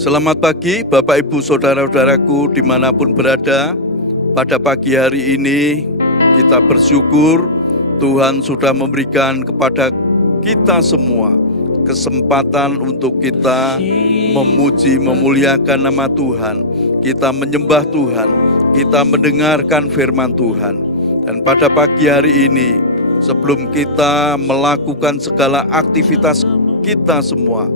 Selamat pagi Bapak Ibu Saudara-saudaraku dimanapun berada. Pada pagi hari ini kita bersyukur Tuhan sudah memberikan kepada kita semua kesempatan untuk kita memuji, memuliakan nama Tuhan. Kita menyembah Tuhan, kita mendengarkan firman Tuhan. Dan pada pagi hari ini, sebelum kita melakukan segala aktivitas kita semua,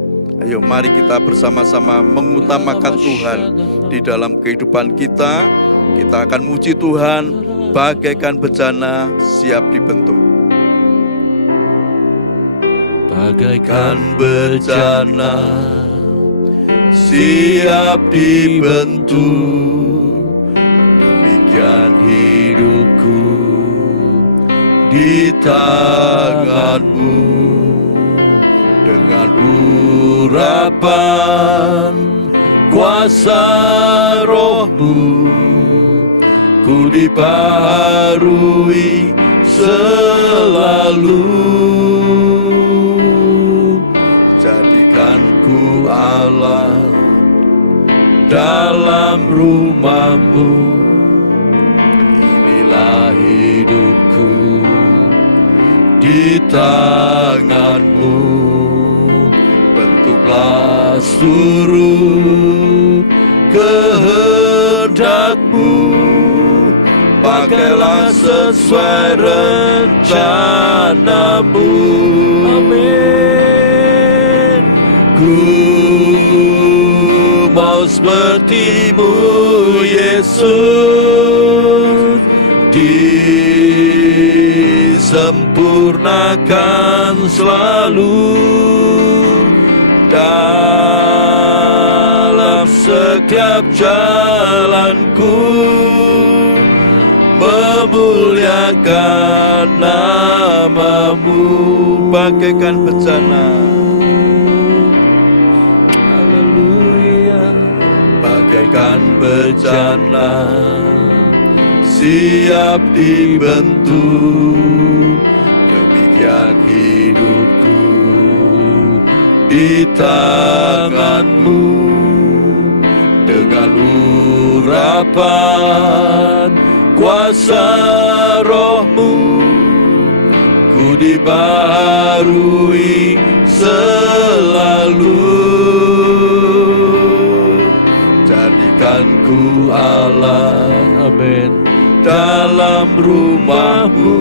ayo mari kita bersama-sama mengutamakan Tuhan di dalam kehidupan kita. Kita akan muji Tuhan bagaikan bejana siap dibentuk. Bagaikan bejana siap dibentuk, demikian hidupku di tangan-Mu. Dengan urapan kuasa Roh-Mu, ku dibaharui selalu. Jadikanku Allah dalam rumah-Mu, inilah hidupku di tangan-Mu. Bentuklah seluruh kehendak-Mu, pakailah sesuai rencana-Mu. Amin. Ku mau seperti-Mu Yesus, disempurnakan selalu dalam setiap jalanku, memuliakan nama-Mu bagaikan bejana. Haleluya. Bagaikan bejana siap dibentuk, demikian hidupku di tangan-Mu. Dengan urapan kuasa Roh-Mu, ku dibaharui selalu. Jadikanku Allah, amin, dalam rumah-Mu,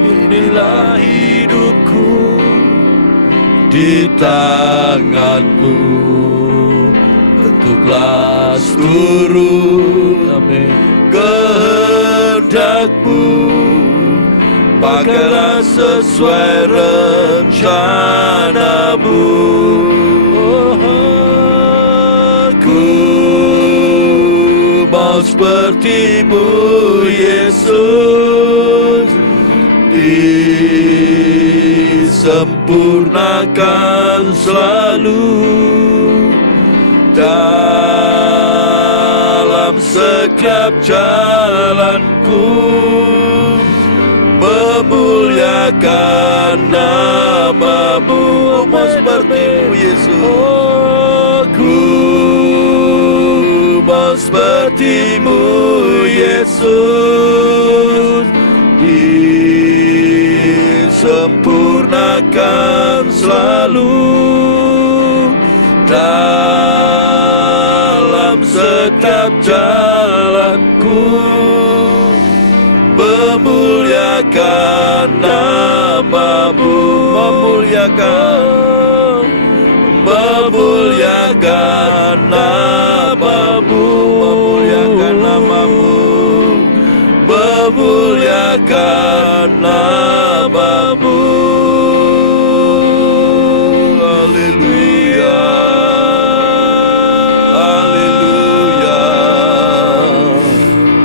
inilah hidupku di tangan-Mu. Bentuklah seluruh kehendak-Mu, pakailah sesuai rencana-Mu. Aku mau seperti-Mu Yesus, disempurnakan selalu dalam setiap jalanku, memuliakan nama-Mu. Mau seperti-Mu Yesus, aku mau seperti-Mu Yesus, disempurnakan selalu dalam setiap jalanku, memuliakan nama-Mu. Memuliakan nama-Mu, memuliakan nama-Mu, memuliakan nama-Mu. Haleluya, haleluya,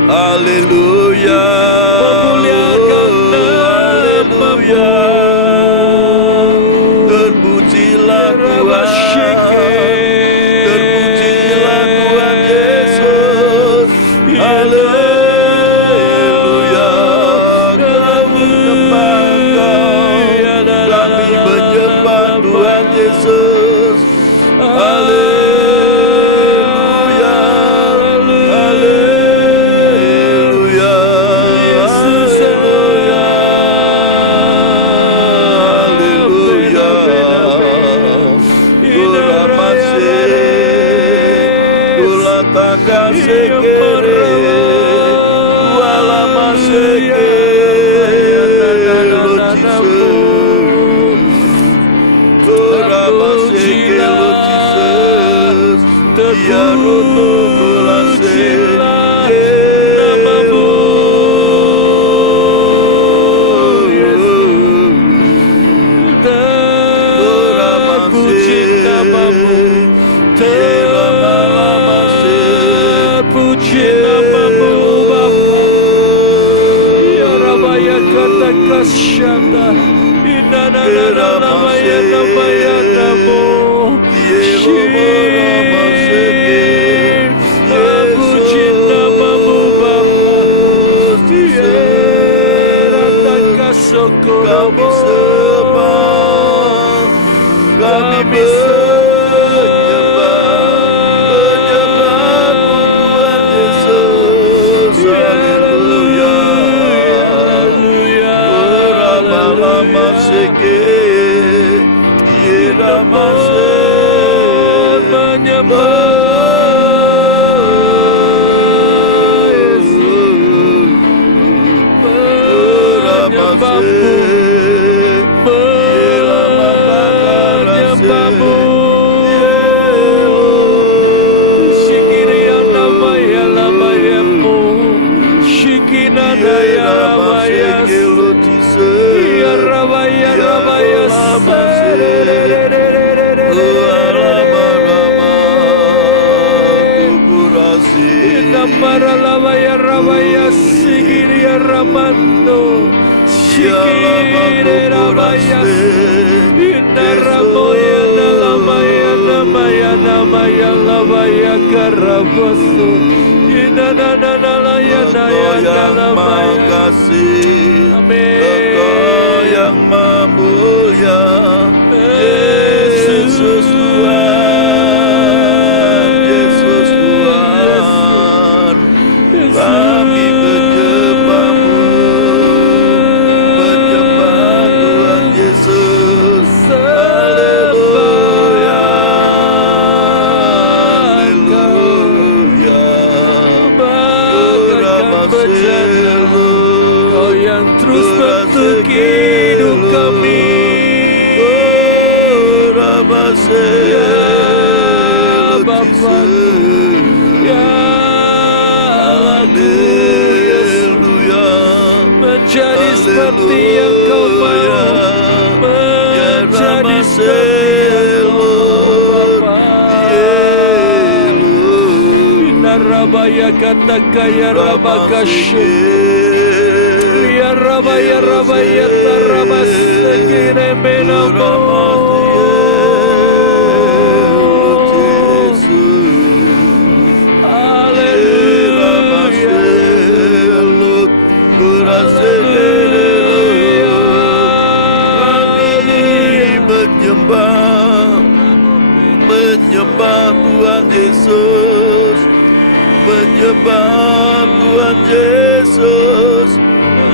haleluya. Memuliakan haleluya. Terpujilah Tuhan, terpujilah Tuhan Yesus. Haleluya. Kami menyembah Tuhan Yesus. Haleluya. makasekere wala maseke lo Jesus ora maseke lo Jesus ya roto kolase namamu ora maseke namamu Kasyanda inana nana maya namaya namo shir abucina mamu bapa rata kasokoro kami sembah kami Maralabaya rabaya sigiria ramando shikire rabaya inaramoya nalamaya namaya namaya labaya karabaso inanananalaya naya nalamaya amin Engkau yang mulia Yesus Tuhan Yesus Tuhan kami menyembah-Mu, menyembah Tuhan Yesus. Haleluya, haleluya. Bagaikan bejana, Kau yang terus bentuk hidup kami. Ya Bapa, ya menjadi seperti yang Kau mau, menjadi seperti yang Kau Bapa. Rabaya kata kaya rabakashu, ya rabaya rabaya tarabas segire menamo. Menyembah Tuhan Yesus, menyembah Tuhan Yesus,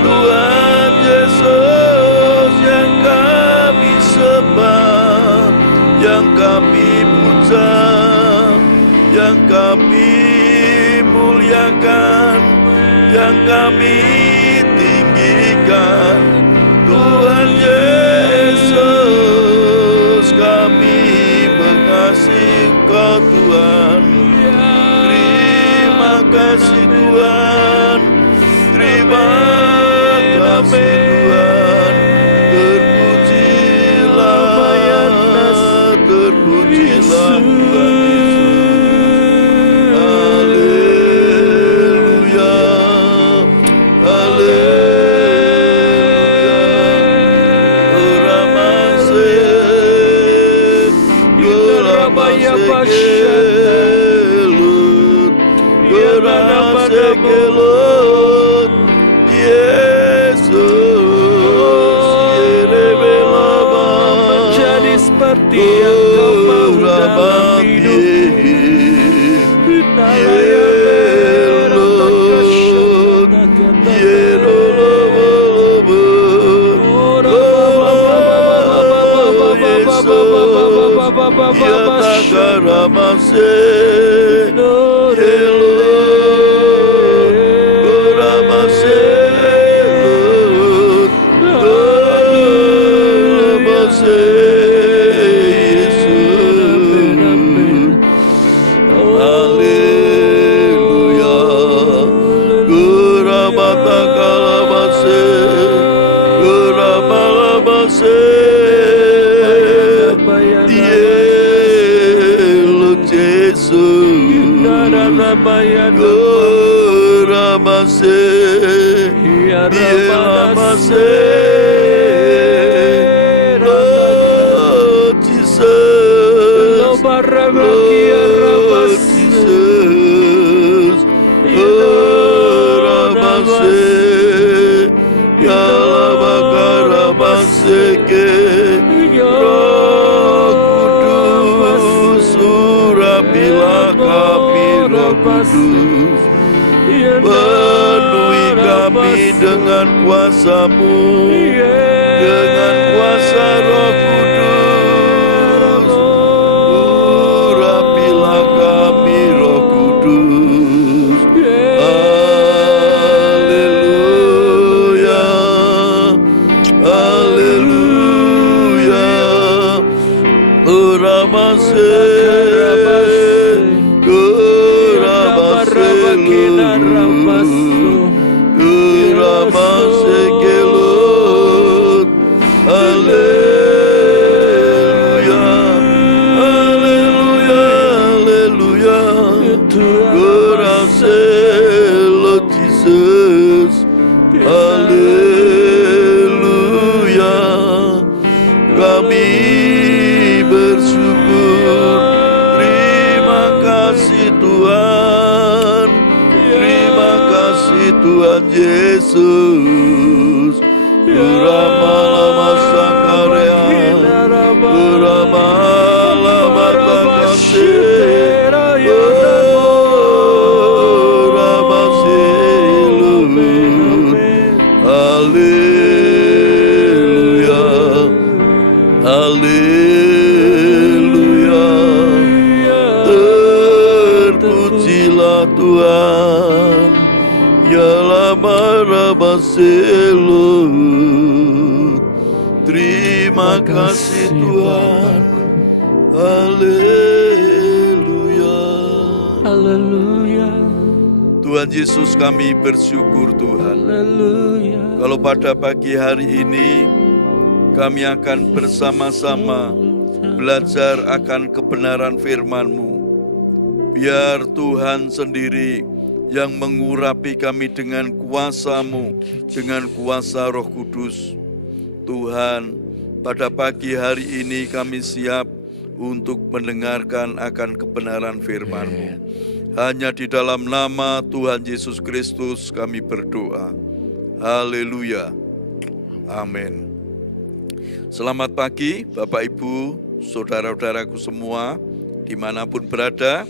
Tuhan Yesus yang kami sembah, yang kami puja, yang kami muliakan, yang kami tinggikan, Tuhan Yesus kami mengasihi Engkau Tuhan. Terima kasih Tuhan, terima kasih Tuhan. Terpujilah, terpujilah Tuhan Yesus. Haleluya, Kelut Yesus menjadi seperti yang Kau mau dalam hidup. Yesus Ramase, Ramase, Lord Jesus, Lord Jesus, Ramase, Yalabakaramase, Roh Kudus, urapilah kami, Roh Kudus. Penuhi kami dengan kuasa-Mu, dengan kuasa Roh Kudus. Urapilah kami, Roh Kudus. Haleluya, haleluya. Uramase, Tuhan Yesus, Uramala Masakarya, Uramala Matakase, Uramasilu, Haleluya, Haleluya, terpujilah Tuhan. Yalamarabaselu. Terima kasih Tuhan. Haleluya. Haleluya. Tuhan Yesus, kami bersyukur Tuhan. Haleluya. Kalau pada pagi hari ini kami akan bersama-sama belajar akan kebenaran firman-Mu. Biar Tuhan sendiri yang mengurapi kami dengan kuasa-Mu, dengan kuasa Roh Kudus. Tuhan, pada pagi hari ini kami siap untuk mendengarkan akan kebenaran firman-Mu. Hanya di dalam nama Tuhan Yesus Kristus kami berdoa. Haleluya. Amin. Selamat pagi Bapak Ibu, saudara-saudaraku semua, dimanapun berada.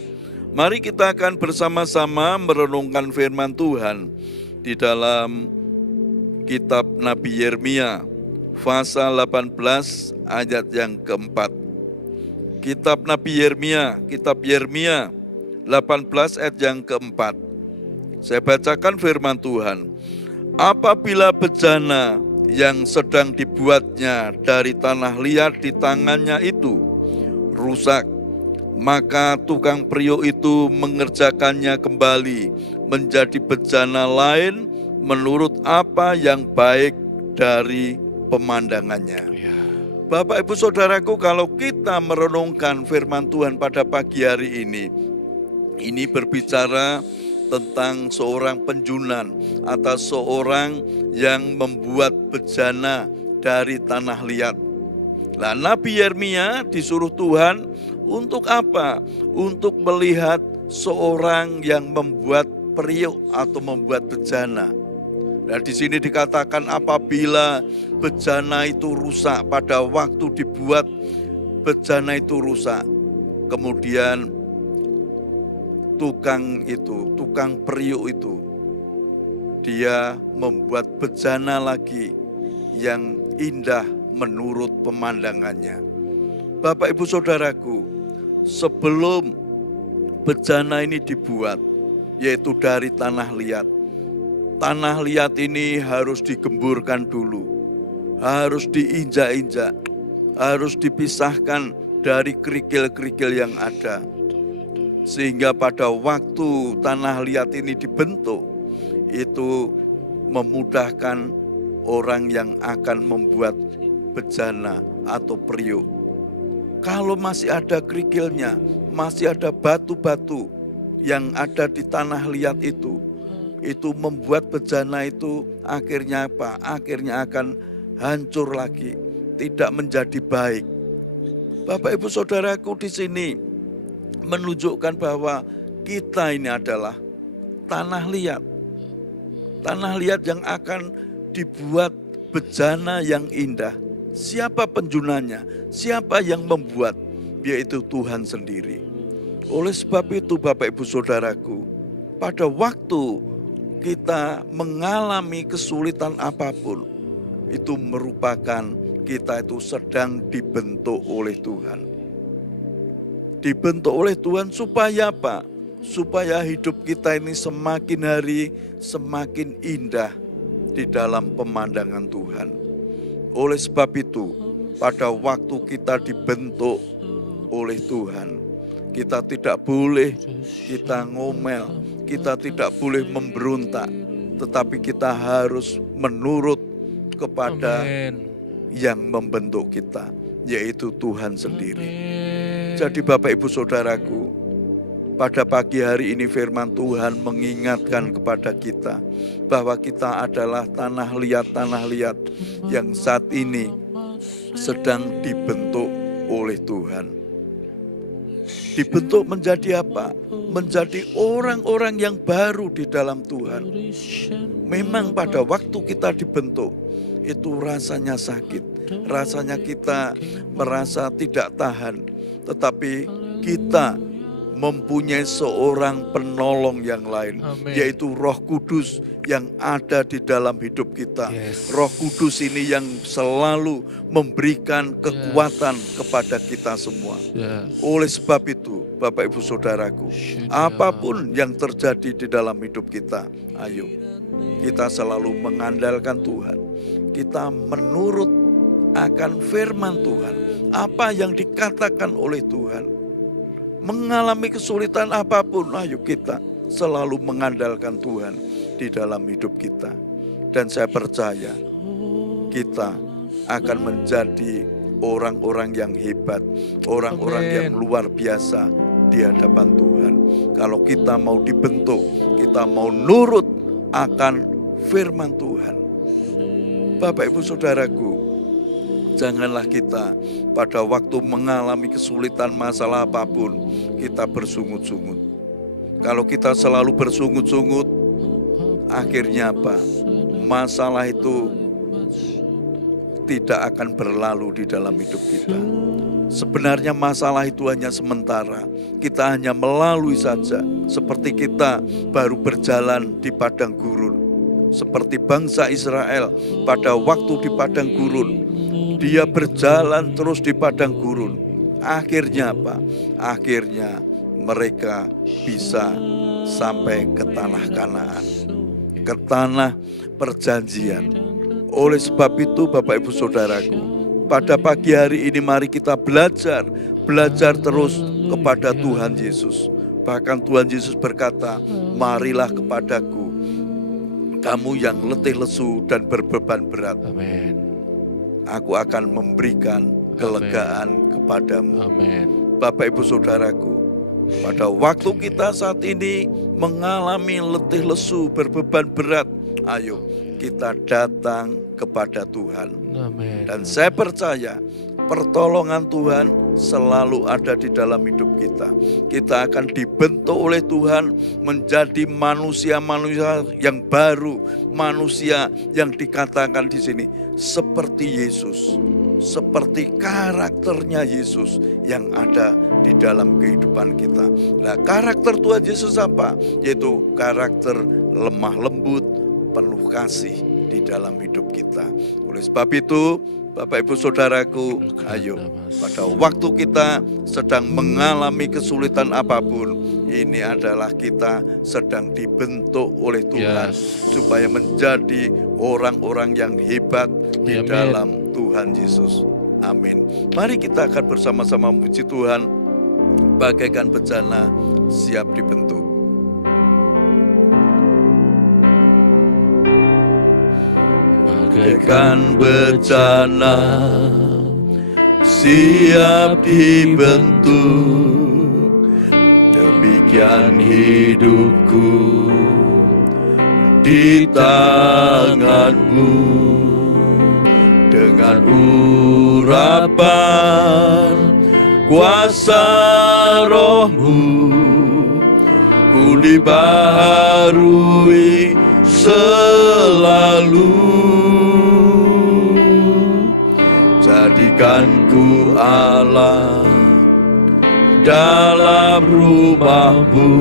Mari kita akan bersama-sama merenungkan firman Tuhan di dalam kitab Nabi Yeremia, pasal 18 ayat yang keempat. Kitab Nabi Yeremia, kitab Yeremia 18 ayat yang keempat. Saya bacakan firman Tuhan. Apabila bejana yang sedang dibuatnya dari tanah liat di tangannya itu rusak, maka tukang periuk itu mengerjakannya kembali menjadi bejana lain menurut apa yang baik dari pemandangannya. Bapak Ibu Saudaraku, kalau kita merenungkan firman Tuhan pada pagi hari ini berbicara tentang seorang penjunan atau seorang yang membuat bejana dari tanah liat. Nah, Nabi Yeremia disuruh Tuhan untuk apa? Untuk melihat seorang yang membuat periuk atau membuat bejana. Nah, di sini dikatakan apabila bejana itu rusak, pada waktu dibuat bejana itu rusak, kemudian tukang periuk itu, dia membuat bejana lagi yang indah menurut pemandangannya. Bapak Ibu Saudaraku, sebelum bejana ini dibuat, yaitu dari tanah liat. Tanah liat ini harus digemburkan dulu, harus diinjak-injak, harus dipisahkan dari kerikil-kerikil yang ada. Sehingga pada waktu tanah liat ini dibentuk, itu memudahkan orang yang akan membuat bejana atau periuk. Kalau masih ada kerikilnya, masih ada batu-batu yang ada di tanah liat itu membuat bejana itu akhirnya apa? Akhirnya akan hancur lagi, tidak menjadi baik. Bapak Ibu Saudaraku, di sini menunjukkan bahwa kita ini adalah tanah liat. Tanah liat yang akan dibuat bejana yang indah. Siapa penjunanya? Siapa yang membuat? Yaitu Tuhan sendiri. Oleh sebab itu Bapak Ibu Saudaraku, pada waktu kita mengalami kesulitan apapun, itu merupakan kita itu sedang dibentuk oleh Tuhan. Dibentuk oleh Tuhan supaya apa? Supaya hidup kita ini semakin hari semakin indah di dalam pemandangan Tuhan. Oleh sebab itu, pada waktu kita dibentuk oleh Tuhan, kita tidak boleh kita ngomel, kita tidak boleh memberontak, tetapi kita harus menurut kepada yang membentuk kita, yaitu Tuhan sendiri. Jadi Bapak Ibu Saudaraku, pada pagi hari ini firman Tuhan mengingatkan kepada kita bahwa kita adalah tanah liat yang saat ini sedang dibentuk oleh Tuhan. Dibentuk menjadi apa? Menjadi orang-orang yang baru di dalam Tuhan. Memang pada waktu kita dibentuk, itu rasanya sakit. Rasanya kita merasa tidak tahan. Tetapi kita mempunyai seorang penolong yang lain, yaitu Roh Kudus yang ada di dalam hidup kita. Roh Kudus ini yang selalu memberikan kekuatan kepada kita semua. Oleh sebab itu, Bapak Ibu Saudaraku, apapun yang terjadi di dalam hidup kita, ayo kita selalu mengandalkan Tuhan. Kita menurut akan firman Tuhan, apa yang dikatakan oleh Tuhan. Mengalami kesulitan apapun, ayo kita selalu mengandalkan Tuhan di dalam hidup kita. Dan saya percaya kita akan menjadi orang-orang yang hebat, orang-orang yang luar biasa di hadapan Tuhan. Kalau kita mau dibentuk, kita mau nurut akan firman Tuhan. Bapak Ibu Saudaraku, janganlah kita pada waktu mengalami kesulitan masalah apapun, kita bersungut-sungut. Kalau kita selalu bersungut-sungut, akhirnya apa? Masalah itu tidak akan berlalu di dalam hidup kita. Sebenarnya masalah itu hanya sementara. Kita hanya melalui saja. Seperti kita baru berjalan di padang gurun. Seperti bangsa Israel pada waktu di padang gurun. Dia berjalan terus di padang gurun. Akhirnya apa? Akhirnya mereka bisa sampai ke tanah Kanaan, ke tanah perjanjian. Oleh sebab itu Bapak Ibu Saudaraku, pada pagi hari ini mari kita belajar terus kepada Tuhan Yesus. Bahkan Tuhan Yesus berkata, marilah kepadaku kamu yang letih lesu dan berbeban berat. Amin. Aku akan memberikan kelegaan kepadamu. Amin. Bapak Ibu Saudaraku, pada waktu kita saat ini mengalami letih lesu, berbeban berat, ayo kita datang kepada Tuhan. Amin. Dan saya percaya pertolongan Tuhan selalu ada di dalam hidup kita. Kita akan dibentuk oleh Tuhan menjadi manusia-manusia yang baru, manusia yang dikatakan di sini seperti Yesus, seperti karakternya Yesus yang ada di dalam kehidupan kita. Nah, karakter Tuhan Yesus apa? Yaitu karakter lemah lembut, penuh kasih di dalam hidup kita. Oleh sebab itu, Bapak Ibu Saudaraku, ayo pada waktu kita sedang mengalami kesulitan apapun, ini adalah kita sedang dibentuk oleh Tuhan supaya menjadi orang-orang yang hebat di dalam Tuhan Yesus. Amin. Mari kita akan bersama-sama memuji Tuhan bagaikan bejana siap dibentuk. Bagaikan bejana siap dibentuk, demikian Demikian hidupku di tangan-Mu, dengan urapan kuasa Roh-Mu, ku dibaharui selalu. Jadikan ku Allah dalam rumah-Mu,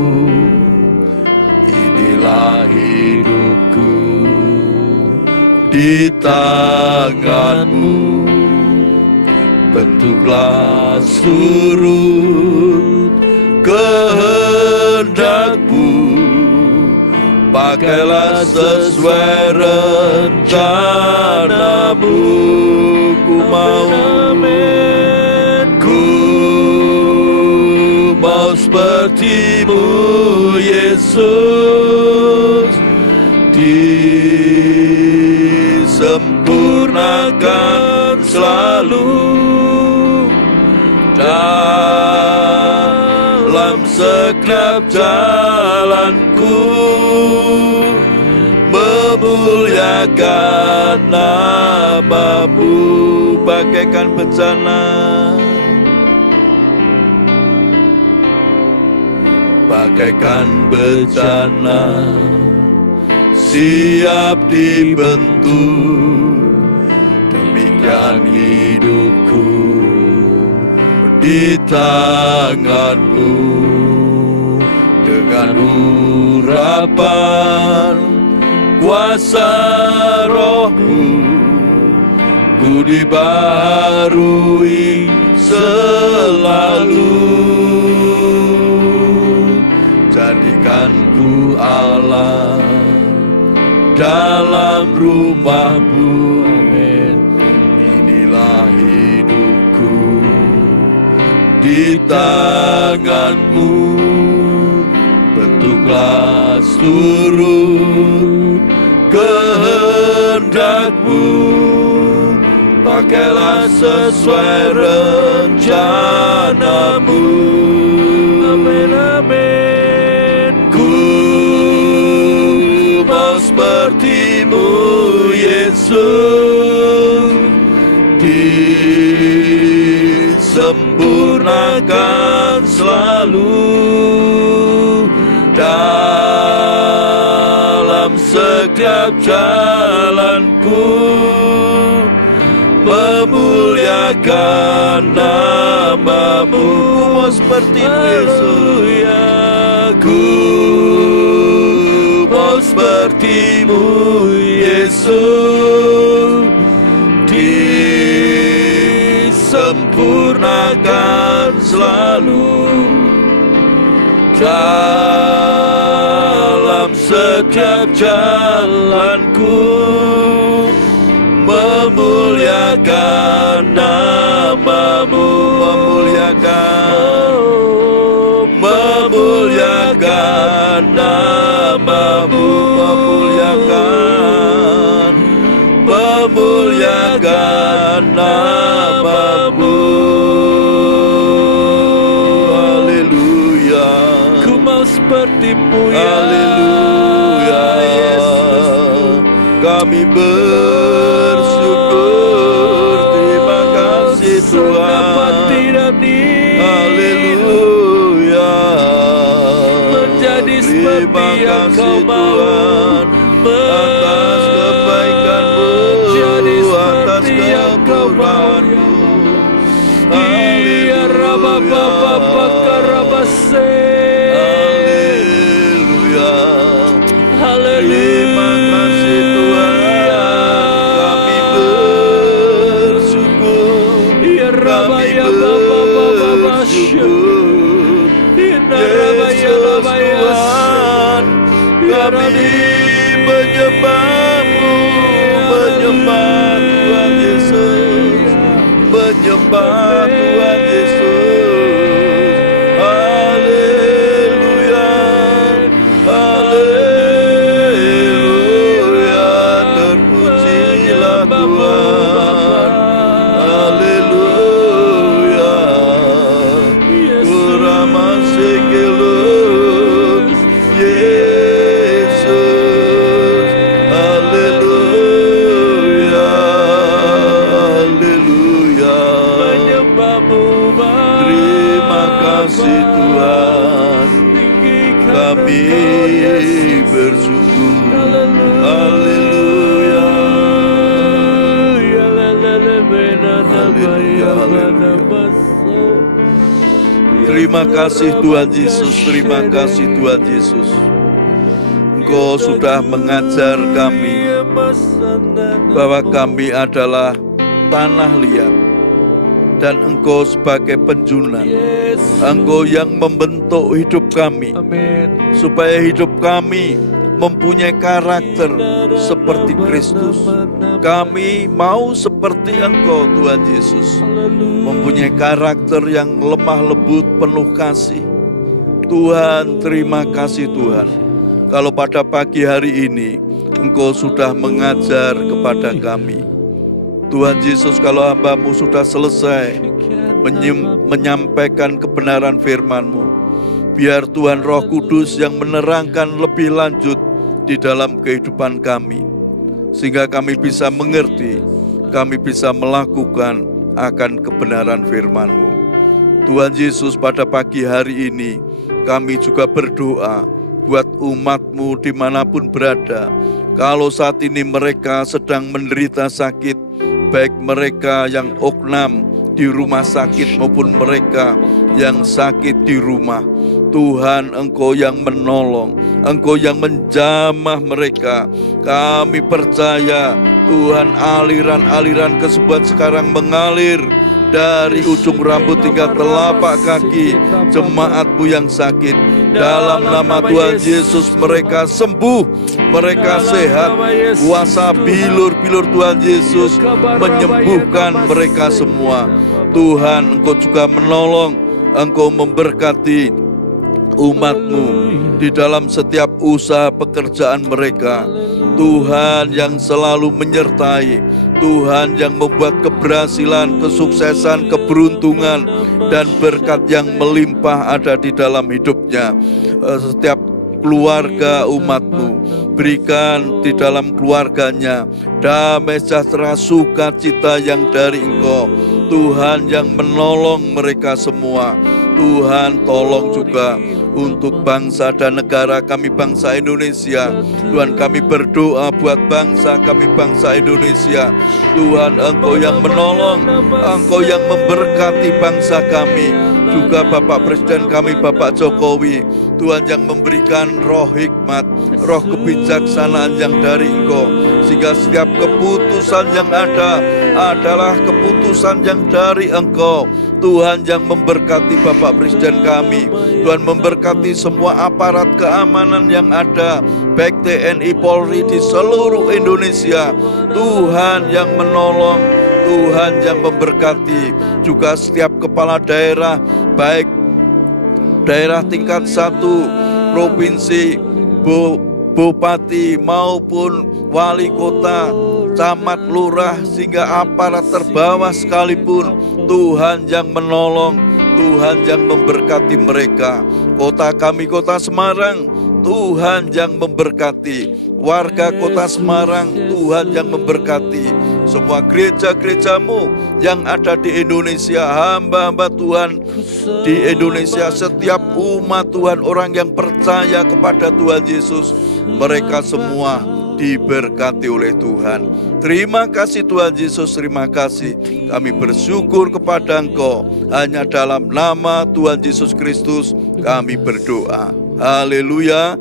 inilah hidupku di tangan-Mu. Bentuklah seluruh kehendak-Mu, pakailah sesuai rencana-Mu. Ku mau, ku mau seperti-Mu Yesus, disempurnakan selalu dalam setiap jalanku, memuliakan nama-Mu bagaikan bencana, bagaikan bencana siap dibentuk. Demikian hidupku di tangan-Mu, dengan urapan kuasa Roh-Mu, ku dibaharui selalu. Jadikan ku Allah dalam rumah-Mu, inilah hidupku di tangan-Mu. Bentuklah seluruh kehendak-Mu, pakailah sesuai rencana-Mu. Amin, amin. Ku mau seperti-Mu Yesus, disempurnakan selalu dalam setiap jalanku, memuliakan nama-Mu. Mau seperti-Mu Yesus, ku mau seperti-Mu Yesus, disempurnakan selalu dalam setiap jalanku, memuliakan nama-Mu, memuliakan nama-Mu, memuliakan nama-Mu. Haleluya. Ku mau seperti-Mu ya. Haleluya. Kami bersyukur, terima kasih Tuhan. Haleluya. Menjadi seperti yang Kau mau, atas kebaikan-Mu, atas kemurahan-Mu. Iya Haleluya. Terima kasih Tuhan. Kami bersyukur, kami bersyukur. Yesus Tuhan, kami menyembah-Mu, menyembah Tuhan Yesus, menyembah Tuhan Yesus. Haleluya, haleluya, terpujilah Tuhan. Haleluya, Kurama sekelu kasih Tuhan, kami bersyukur. Haleluya. Terima kasih Tuhan Yesus, terima kasih Tuhan Yesus. Engkau sudah mengajar kami bahwa kami adalah tanah liat dan Engkau sebagai penjunan. Engkau yang membentuk hidup kami supaya hidup kami mempunyai karakter seperti Kristus. Kami mau seperti Engkau Tuhan Yesus, mempunyai karakter yang lemah lembut penuh kasih. Tuhan, terima kasih Tuhan, kalau pada pagi hari ini Engkau sudah mengajar kepada kami. Tuhan Yesus, kalau hamba-Mu sudah selesai menyampaikan kebenaran firman-Mu, biar Tuhan Roh Kudus yang menerangkan lebih lanjut di dalam kehidupan kami, sehingga kami bisa mengerti, kami bisa melakukan akan kebenaran firman-Mu. Tuhan Yesus, pada pagi hari ini kami juga berdoa buat umat-Mu dimanapun berada. Kalau saat ini mereka sedang menderita sakit, baik mereka yang oknam di rumah sakit maupun mereka yang sakit di rumah, Tuhan, Engkau yang menolong, Engkau yang menjamah mereka. Kami percaya Tuhan, aliran-aliran kesembuhan sekarang mengalir dari ujung rambut hingga telapak kaki jemaat-Mu yang sakit. Dalam nama Tuhan Yesus mereka sembuh, mereka sehat. Kuasa bilur-bilur Tuhan Yesus menyembuhkan mereka semua. Tuhan, Engkau juga menolong, Engkau memberkati umat-Mu di dalam setiap usaha pekerjaan mereka. Tuhan yang selalu menyertai, Tuhan yang membuat keberhasilan, kesuksesan, keberuntungan, dan berkat yang melimpah ada di dalam hidupnya. Setiap keluarga umat-Mu, berikan di dalam keluarganya damai sejahtera, sukacita yang dari Engkau. Tuhan yang menolong mereka semua. Tuhan, tolong juga untuk bangsa dan negara kami, bangsa Indonesia. Tuhan, kami berdoa buat bangsa kami, bangsa Indonesia. Tuhan, Engkau yang menolong, Engkau yang memberkati bangsa kami. Juga Bapak Presiden kami, Bapak Jokowi. Tuhan, yang memberikan roh hikmat, roh kebijaksanaan yang dari Engkau, sehingga setiap keputusan yang ada adalah keputusan yang dari Engkau. Tuhan, yang memberkati Bapak Presiden kami. Tuhan, memberkati semua aparat keamanan yang ada, baik TNI, Polri di seluruh Indonesia. Tuhan yang menolong, Tuhan yang memberkati. Juga setiap kepala daerah, baik daerah tingkat 1, provinsi, bupati maupun wali kota, camat, lurah, sehingga aparat terbawah sekalipun. Tuhan yang menolong, Tuhan yang memberkati mereka. Kota kami, Kota Semarang, Tuhan yang memberkati. Warga Kota Semarang, Tuhan yang memberkati. Semua gereja-gereja-Mu yang ada di Indonesia, hamba-hamba Tuhan di Indonesia, setiap umat Tuhan, orang yang percaya kepada Tuhan Yesus, mereka semua diberkati oleh Tuhan. Terima kasih Tuhan Yesus, terima kasih. Kami bersyukur kepada Engkau. Hanya dalam nama Tuhan Yesus Kristus kami berdoa. Haleluya,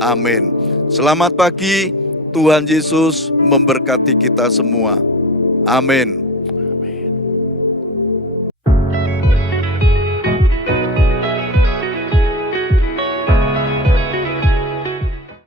amin. Selamat pagi, Tuhan Yesus memberkati kita semua. Amin.